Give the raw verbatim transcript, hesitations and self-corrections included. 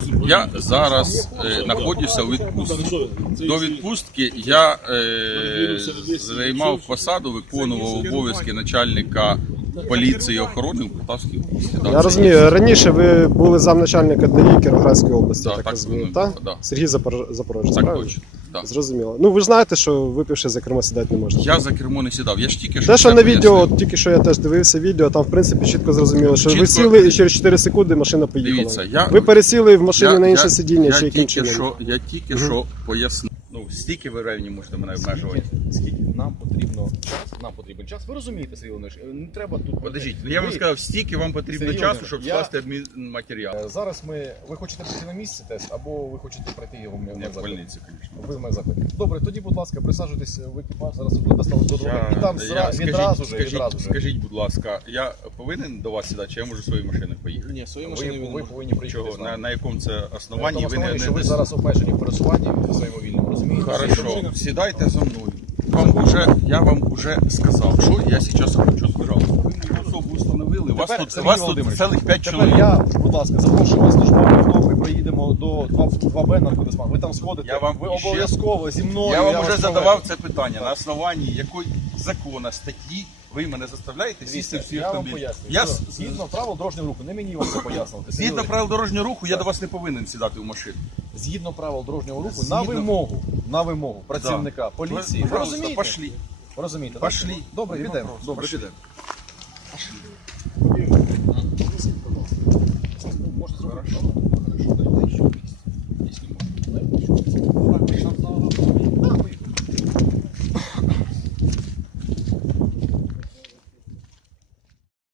Я зараз е, знаходжуся у відпустці. До відпустки я е, займав посаду, виконував обов'язки начальника поліції і охорони у Полтавській області. Я розумію, раніше ви були замначальника ДАІ Кіровоградської області, Да, так, так розумію, воно так? було, да. Сергій Запор- Запорожець, Так правильно? точно. Да. Зрозуміло. Ну ви ж знаєте, що випивши за кермо сідати не можна. Я за кермо не сідав. Я ж тільки що Те, що все на відео, пояснив. от тільки що я теж дивився відео, там в принципі чітко зрозуміло, що Чітко. ви сіли і через чотири секунди машина поїхала. Дивіться, я- ви пересіли в машині Я- на інше я- сидіння, я чи яким тільки чином? що, я тільки Мгм. що пояснив. Ну, стільки ви реально можете мене обмежувати. Скільки нам потрібно час, нам потрібен час. Ви розумієте, Сергій Володимирович, не треба тут... Подождіть, я вам Ви- сказав, стільки вам потрібно Сергій часу, щоб Володимирович, скласти адмінматеріал. Е, Зараз ми... Ви хочете прийти на місце тест, або ви хочете пройти його в Не в медзаклад? больниці, звісно. Ви в медзаклад. Добре, тоді, будь ласка, присаджуйтесь в екіпаж, зараз ви доставили до дороги. Я- І там я- зра... скажіть, відразу же, скажіть, відразу же. скажіть, будь ласка, я повинен до вас сідати, чи я можу своєю машиною поїхати? Ні, свої Ви, машини ви він... повинні приїхати Чого? з На, нами. на якому це На основанні тому ви не, основанні, не що ви десь- зараз обмежені в пересуванні в своєму вільному, розумієте? Хорошо, сідайте за мною. Вам уже, я вам уже сказав, що я зараз хочу, пожалуйста. Ви мою особу встановили, вас Тепер, тут, Сергій вас тут Володимирович, цілих п'ять Тепер чоловік. я, будь ласка, запрошую вас службовим авто, ми проїдемо до два Б наркодисман. Ви там сходите, Я вам ви ще- обов'язково зі мною. Я вам вас вже проведу. задавав це питання, на основанні якої закону, статті ви мене заставляєте сісти в свій Я вам автомобіль. поясню. Я що з- згідно правил дорожнього руху, не мені вам це пояснювати. Згідно Сергій правил дорожнього руху, я до вас не повинен сідати в машину. Володимирович, Згідно правил дорожнього руху, на Згідно- вимогу, на вимогу працівника поліції. Ви Пожалуйста, розумієте? пошли. Ви розумієте? Пошли. так? Добре, Нема підемо. вопросу. Добре, Пошли. підемо.